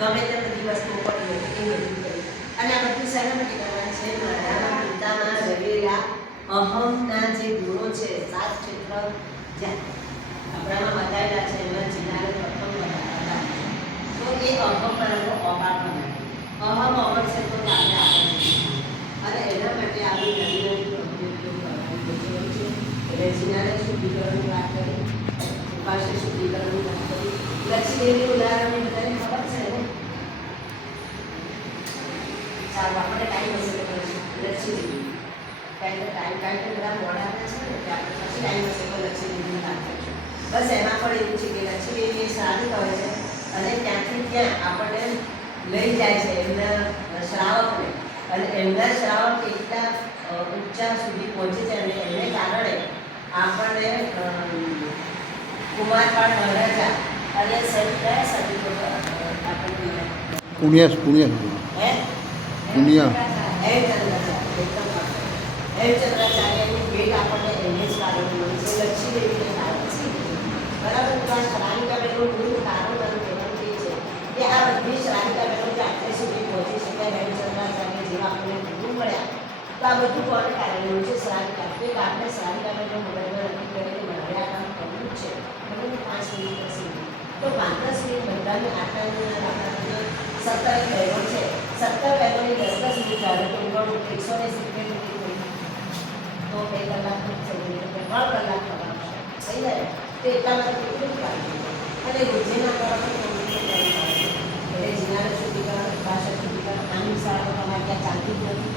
ગમે તે બધી વસ્તુઓ પડી હોય એ બધું કરી અને આ બધું શેના માટે કરવાનું છે? મારા પિતામાં રહેલા અહમના જે ગુણો છે, 7 ક્ષેત્ર જ્યાં આપણામાં બતાવેલા છે એમાં જીનારે પ્રથમ બતાવ્યા તો એ અહમ મારો અભાવ અહમ અમર છે તો આપણે આપણે અને એના માટે આવી નવી નવી પ્રવૃત્તિઓ કરવાની જરૂર છે. એટલે જીનારે શુદ્ધિકરણની વાત કરી, ઉપાશે શુદ્ધિકરણની વાત કરી, લક્ષ્મીદેવીનું ઉદાહરણ બધાને ખબર છે ને? સારું, આપણે ટાઈમ હશે તો કરીશું લક્ષ્મીદેવી. ટાઈમ બધા મોડા આવે છે ને એટલે આપણે પછી ટાઈમ હશે તો લક્ષ્મીદેવીની વાત કરીશું. બસ એમાં પણ એવું છે કે લક્ષ્મીદેવી એ શ્રાદ્ધ કરે છે અને ત્યાંથી ત્યાં આપણને લઈ જાય છે એમના શ્રાવકને અને એમના શ્રાવક એટલા ઊંચા સુધી પહોંચે છે અને એને કારણે આપણને કુમારપાળ મહારાજા અને કયા સદી આપણને હેમચંદ્રાચાર્યની ભેટ આપણને એને જ કારણ મળી છે, લક્ષ્મીદેવીને કારણ છે. બરાબર? તો આ શ્રાવિકા બહેનનું મૂળ કારણ મારું કહેવાનું એ છે કે આ બધી શ્રાવિકા બહેનો જે આટલે સુધી પહોંચી શક્યા, હેમચંદ્રાચાર્ય જેવા આપણને ગુરુ મળ્યા, તો આ બધું કોને કારણે છે? શ્રાવિકા. તો એક આપણે શ્રાવિકા બહેનો મગજમાં નક્કી કરે કે મારે આ કામ કરવું જ છે, બરાબર? 5 મિનિટ 10 મિનિટ તો 5-10 મિનિટ બધાને આટલાની આપણા 17 બહેનો છે, 17 બહેનોની 10-10 મિનિટ આવે તો 170 મિનિટ તો 2 કલાક થઈ જાય, 3 કલાક કરાવશે થઈ જાય તો એટલા માટે કેટલું કાઢવું અને રોજેના કરવાનું એટલે જીનારે શુદ્ધિકરણ, ભાષા શુદ્ધિકરણ, આની શાળા તમારે ત્યાં ચાલતી જ નથી,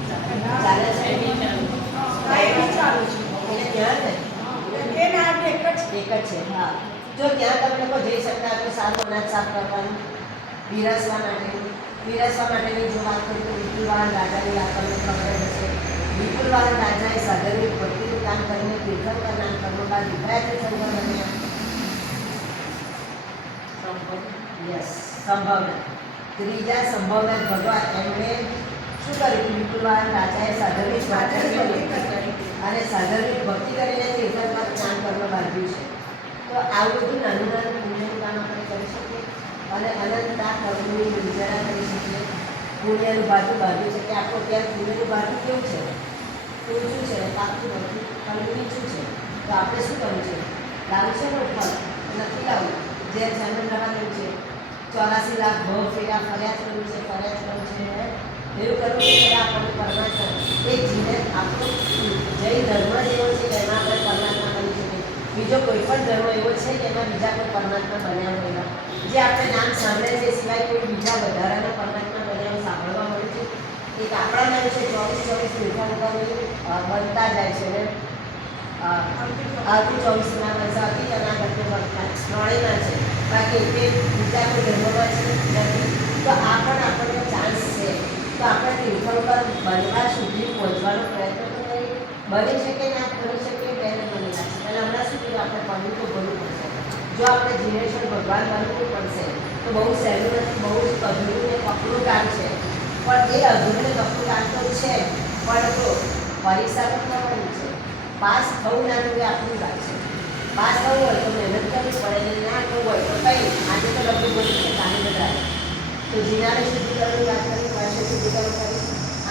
ચાલે છે એક જ છે. હા, જો ત્યાં તમે લોકો જઈ શકતા તો સારું અનાજ સાફ કરવાનું, પીરસવા માટેની જો વાત કરીએ તો વિપુલવાહન રાજાની આપણને ખબર હશે. વિપુલવાહન રાજાએ સાધર્મિક ભક્તિનું કામ કરીને તીર્થંકર નામ કર્મ બાદ વિભ્રાય તીર્થંકર બન્યા. સંભાવના ત્રીજા સંભાવના ભગવાન એમણે શું કર્યું? વિપુલવાહન રાજાએ સાધર્મિક અને સાધર્મિક ભક્તિ કરીને તીર્થંકર નામ કર્મ બાંધ્યું છે. તો આવું બધું નાનું નાનું પુણ્યનું કામ આપણે કરી શકીએ અને અનંતતા કર્મોની નિર્જરા કરી શકીએ. પુણ્યનું ભાતું બાંધ્યું છે કે આપણું ત્યાં પુણ્યનું ભાતું કેવું છે? ઊંચું છે, પાકું નથી, ફળ નીચું છે. તો આપણે શું કરવું છે? લાવું છે ને ફળ નથી લાવવું. જે જન્મ રહેવાનું છે 84 લાખ ભવ ફેરા ફર્યા જ કરવું છે એવું કરવું છે કે આપણને પરમાત્મા એક જીને આપણું જૈન ધર્મ જેવો છે કે એમાં આપણે પરમાત્મા બની શકીએ. બીજો કોઈ પણ ધર્મ એવો છે કે એમાં બીજા કોઈ પરમાત્મા બન્યા હોય જે આપણે નામ સાંભળે છે સિવાય કોઈ બીજા વધારાના પરમાત્મા બન્યા સાંભળવા મળે છે. એક આપણા નામ છે 24 બનતા જાય છે ને આવતી 24 નામ હતી અને આ બધું બનતા ત્રણેયમાં છે, બાકી એક બીજા કોઈ ધર્મમાં છે નથી. તો આ પણ આપણને ચાન્સ છે. તો આપણે તીર્થંકર બનવા સુધી પહોંચવાનો પ્રયત્ન તો કરીએ. બની શકે ના બની શકે બેને બની લાગશે અને હમણાં સુધી આપણે ભણવું તો ભણવું પડશે. જો આપણે જીનેશ્વર ભગવાન બનવું પડશે તો બહુ સહેલું નથી, બહુ જ અઘરું ને કપડું કામ છે. પણ એ અઘરું ને કપડું કામ તો છે, પણ તો પરીક્ષા પણ કરવાની છે. પાસ થવું ના થવું એ આપણું વાત છે. પાસ થવું હોય તો મહેનત કરવી પડે, ના થવું હોય તો કંઈ આજે તો લગભગ બધું છે કામ બધા. તો જીનારે શુદ્ધિકરણની વાત કરી, ભાષા શુદ્ધિકરણ કરી.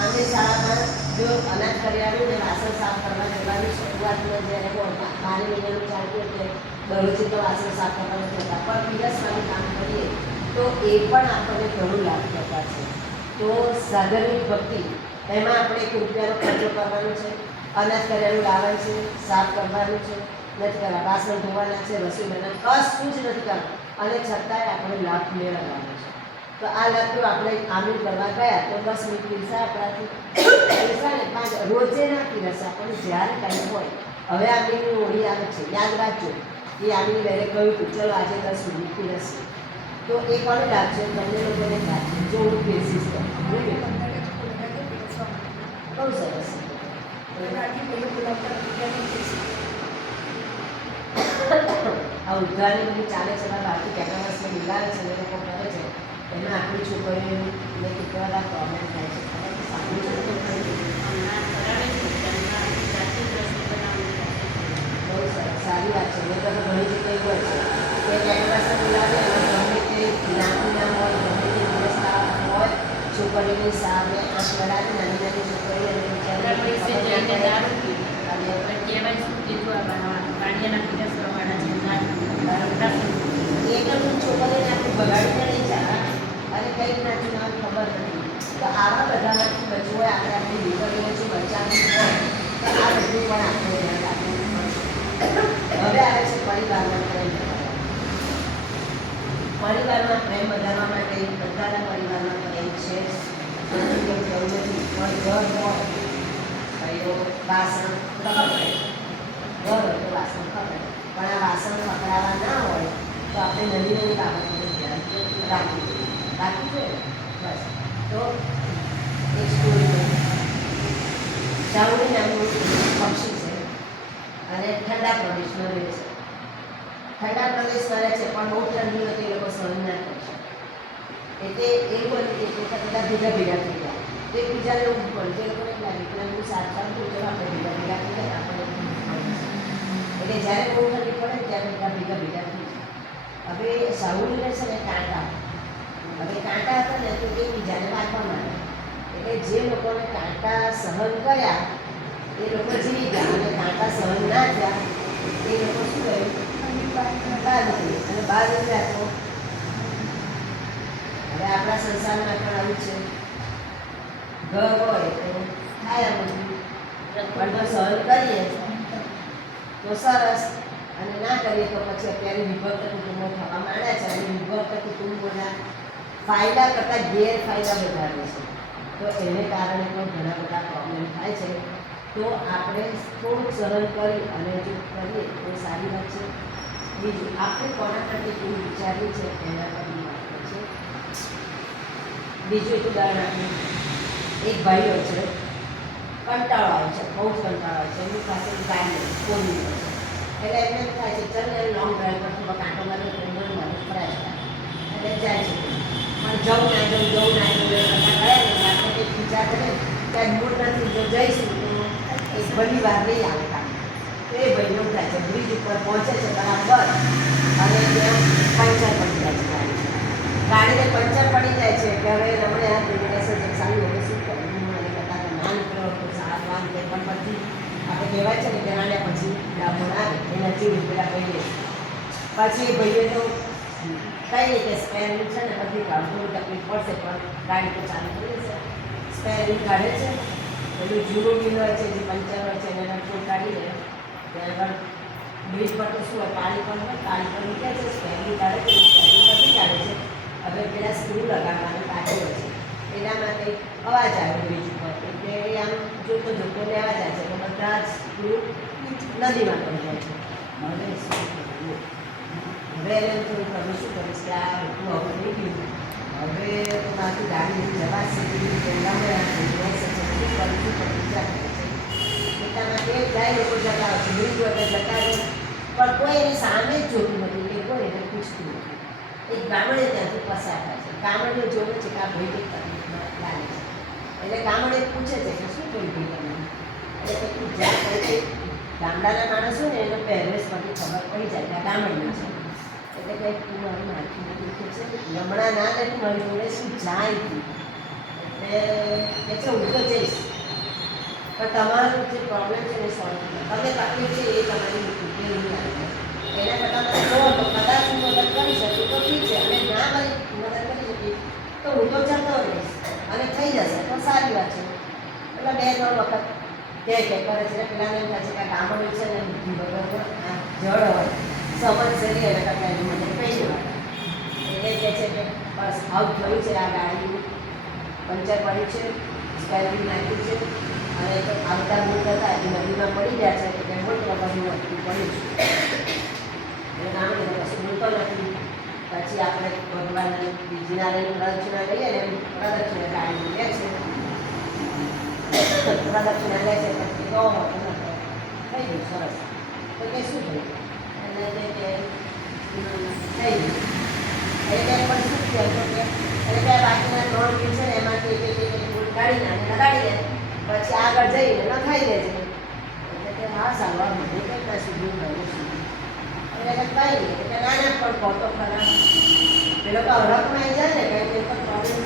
આમે શાળામાં જો અનાજ કરિયાણું ને વાસણ સાફ કરવા જવાની શરૂઆતમાં જ્યારે 12 મહિનાનું ચાલતું એટલે દરરોજ તો વાસણ સાફ કરવાનું થતા, પણ પીરસવાનું કામ કરીએ તો એ પણ આપણને ઘણું લાભ થતા છે. તો સાધર્મિક ભક્તિ એમાં આપણે 1 રૂપિયાનો ખર્ચો કરવાનો છે, અનાજ કરિયાણું લાવવાનું છે, સાફ કરવાનું છે, નથી કરવા વાસણ ધોવાના છે, રસોઈ બનાવવાનું કશું જ નથી કરવાનું અને છતાંય આપણે લાભ મેળવવાનો છે. તો આ લાભ આપણે આમિલ કરવા ગયા તો 10 મિનિટ પીરસા આપણાથી પીરસા ને 5 રોજે ના પીરસા આપણને જ્યારે ટાઈમ હોય. હવે આમિલની ઓળી આવે છે, યાદ રાખજો એ આમિલ બેને કહ્યું હતું ચલો આજે 10 મિનિટ પીરસીએ. તો એ કોને લાગશે? તમને લોકોને લાગશે જો હું પીરસીશ તો બહુ સરસ. આ ઉદ્ધારની બધી ચાલે છે, બાકી કેટાવર્સને મિલાવે છે એ લોકો કરે છે. એમાં આપણી છોકરીઓને કેટલા બધા પ્રોબ્લેમ થાય છે. બહુ સરસ, સારી વાત છે. મેં તો ઘણી જગ્યાએ હોય છે કે કેટાવર્સને મિલાવે એમાં ગમે તે જ્ઞાતિના હોય, ગમે તે શરદીની સામે આંખ લડાવી નાની નાની છોકરીઓ અને એકદમ છોકરીઓને આપણે બગાડીને નહીં ચાલે અને કંઈક નાચું ના ખબર નથી. તો આવા બધામાંથી બચવું હોય આપણે આપણી દીકરીઓથી બચાવવું હોય તો આ બધું પણ આપણે ધ્યાન રાખવું પડશે. હવે આવે છે પરિવારમાં પ્રેમ વધારવા. પરિવારમાં પ્રેમ વધારવા માટે બધાના પરિવારમાં પ્રેમ છે એવું નથી. પણ ઘર હોય ભાઈઓ વાસણ ખબર ઘર હોય તો વાસણ ખબર પણ આ વાસણ પકડાવા ના હોય તો આપણે નવી નવી બાબતોનું ધ્યાન રાખવું જોઈએ. રાખવું જોઈએ બસ. તો એક સ્ટોરી ચાઉડી નામનું પક્ષી છે અને ઠંડા પ્રદેશમાં રહે છે. ઠંડા પ્રદેશમાં રહે છે પણ બહુ ઠંડી હતી એ લોકો સહન ના કરી શકે. એટલે એવું હતું કે બધા ભેગા ભેગા થઈ ગયા. એકબીજાને એવું પડે જે લોકોને લાગે કે હું સાચા તો ચલો આપણે ભેગા ભેગા થઈ ગયા આપણે એટલે જ્યારે બહુ ઠંડી પડે ત્યારે બધા ભેગા ભેગા થઈ જાય. હવે સાહુડીને છે ને કાંટા હવે કાંટા હતા ને તો એકબીજાને વાંચવા માંડે. એટલે જે લોકોને કાંટા સહન કર્યા એ લોકો જીવી ગયા અને કાંટા સહન ના થયા એ લોકો શું કર્યું બહાર નીકળી અને બહાર નીકળ્યા. તો હવે આપણા સંસારમાં પણ આવું છે. ઘર હોય તો થાય બધું પણ જો સહન કરીએ તો સરસ અને ના કરીએ તો પછી અત્યારે વિભક્ત કુટુંબો થવા માંડ્યા છે અને વિભક્ત કુટુંબોના ફાયદા કરતાં ગેરફાયદા વધારે છે. તો એને કારણે પણ ઘણા બધા પ્રોબ્લેમ થાય છે. તો આપણે થોડુંક સહન કરી અને જો કરીએ તો સારી વાત છે. બીજું આપણે કોના માટે કેવું વિચારીએ છીએ એના પર વાત છે. બીજું એક ઉદાહરણ આપ્યું. એક ભાઈ હોય છે કંટાળો આવે છે બહુ જ કંટાળો આવે છે. એમની પાસે ગાડી કોની હોય છે એટલે એમને એમ થાય છે ચાલ ને લોંગ ડ્રાઈવ પર થોડો કાંટો મારે ટ્રેનર મારે ફરાય થાય એટલે જાય છે. પણ જવું ના જવું એ કરતાં ગયા ને આપણે કંઈક વિચાર કરે ત્યાં મૂળ નથી જો જઈશું તો એક ઘણી વાર નહીં આવે કામ. તો એ ભાઈનો થાય છે બ્રિજ ઉપર પહોંચે છે બરાબર અને ત્યાં પંચર પડી જાય છે ગાડીને પંચર પડી જાય છે કે હવે હમણે આ મેસેજ સારું હવે શું કરવું અને કરતાં ના નીકળો તો સારા વાન તે પણ પછી આપણે કહેવાય છે ને કે રાણ્યા પછી ડામણ આવે એના જેવું પેલા કહીએ પછી એ ભાઈએ તો કંઈ નહીં કે સ્પેર વ્હીલ છે ને બધી કાઢવું તકલીફ પડશે પણ ગાડી તો ચાલુ કરી છે. સ્પેર વ્હીલ કાઢે છે પેલું જૂનું વ્હીલ હોય છે જે પંચર હોય છે એને ચોટ કાઢી દે ત્યાં આગળ બ્રિજ પર તો શું હોય પાણી પણ હોય પાણી પર મૂકે છે સ્પેર વ્હીલ કાઢે છે સ્પેર વ્હીલ બધી કાઢે છે. હવે પેલા સ્ક્રૂ લગાવવાનું બાકી હોય છે એનામાં કંઈક અવાજ આવે બ્રિજ ઉપર એટલે એ આમ જોતો જોતો લેવા જાય છે તો બધા જ સ્ક્રૂ નદીમાં પડી જાય છે. હવે શું કરવું? હવે એને થોડું તમે શું કરીશ કે આ એટલું હવે નહીં ગયું હવે મારી ગાડી જવાશે એટલામાં તે જાય લોકો જતા હોય છે બ્રિજ વગર જતા રહે પણ કોઈ એની સામે જ જોતું નથી કે કોઈ એને પૂછતું નથી. એક ગામડે ત્યાંથી પસાર થાય છે. ગામડે જોવે છે કે આ ભાઈ કંઈક તકલીફમાં લાગે છે એટલે ગામડે પૂછે છે કે શું કહ્યું ભાઈ તમને એટલે તું જ્યાં કંઈ ગામડાના માણસો ને એનો પહેરવેશ પરથી ખબર પડી જાય કે આ ગામડના છે એટલે કંઈક તું મારું માથું નથી છે હમણાં ના લે તું મારી જોડે શું જાય તું એટલે કે છે હું તો જઈશ પણ તમારું જે પ્રોબ્લેમ છે એ સોલ્વ તમને તકલીફ છે એ તમારી મૂકી એવું લાગે એના કરતાં તમે કહો તો કદાચ હું મદદ કરી શકું તો ઠીક છે અને ના મારી મદદ કરી શકીશ તો હું તો જતો રહીશ અને થઈ જશે તો સારી વાત છે. એટલે 2-3 વખત કે કરે છે પેલાને એમ થાય છે કે ગામડું છે ને બુદ્ધિ વગર આ જળ હોય સમજશે નહીં એના કરતાં એની મને કહી દેવાય એટલે કહે છે કે બસ આવું થયું છે આ ગાડી પંચર પડ્યું છે સ્પેર વ્હીલ નાખ્યું છે અને તો આવતા દૂર હતા એ નદીમાં પડી ગયા છે એટલે મોટી વખતનું વસ્તુ પડ્યું છે એટલે નામ એને કશું બોલતો નથી. પછી આપણે ભગવાન બીજીનારાયણની પ્રદક્ષિણા લઈએ ને એમ પ્રદક્ષિણા ગાડી લે છે પ્રદક્ષિણા લે છે પછી ગો થઈ ગયું સરસ તો કે શું થયું એટલે કે થઈ ગયું એટલે પણ શું થયું તો કે એટલે કે બાકીના 3 વ્હીલ છે ને એમાંથી એક કાઢી નાખે લગાડી દે પછી આગળ જઈને નખાઈ દે છે એટલે કે હા સારવાર મને કેટલા સુધી મળ્યું સુધી એટલે કે કંઈ નહીં એટલે નાના પણ કહો તો ખરા પેલો તો હરખમાં આવી જાય ને કંઈ કોઈ પણ પ્રોબ્લેમ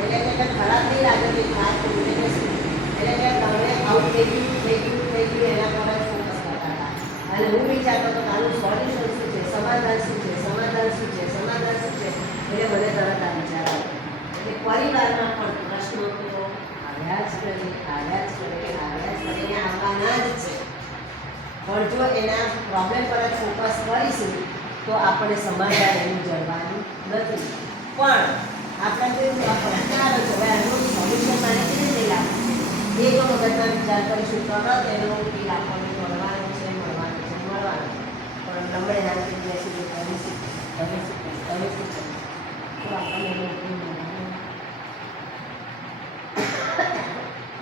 એ એટલે કે ખરાબ નહીં લાગે કે વાત કરું એટલે શું એટલે કે તમે આવું થઈ ગયું એના પર જ ફોકસ કરતા હતા અને હું વિચારતો હતો કે આનું સોલ્યુશન શું છે, સમાધાન શું છે, સમાધાન શું છે, સમાધાન શું છે, એટલે મને તરત આ વિચાર આવ્યો. એટલે પરિવારમાં પણ પ્રશ્નો તો આવ્યા જ કરે ને આવવાના જ છે. પણ જો એના પ્રોબ્લેમ પર જ ફોકસ કરીશું તો આપણે સમાધાન એનું જળવાનું નથી. પણ આપણે જો પ્રશ્ન આવે છે હવે આનું સોલ્યુશન મારે કેવી રીતે લાવવું છે એ જો મગજમાં વિચાર કરીશું તરત એનો ઉકેલ આપણને મળવાનો છે. પણ નંબરે નાખી બેસી તો આપણને એનો ઉકેલ મળવાનો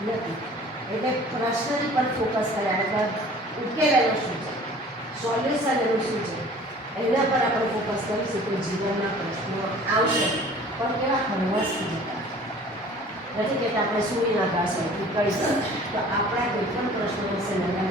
નથી. એટલે પ્રશ્નની પર ફોકસ કર્યા વગર ઉકેલ એનો શું છે, સોલ્યુશન એનું શું છે એના પર આપણે ફોકસ કરીશું તો જીવનના પ્રશ્નો આવશે પણ કેવા હળવાશથી જતા નથી કહેતા આપણે સૂર્યના ઘાસ હોય કરી તો આપણા કોઈ પણ પ્રશ્નો વિશે નાના